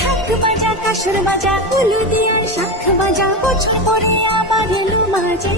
থাক বাজা কাসর বাজা উলু দিয়ে শাখ বাজা বছর পরে আবার এলো মাঝে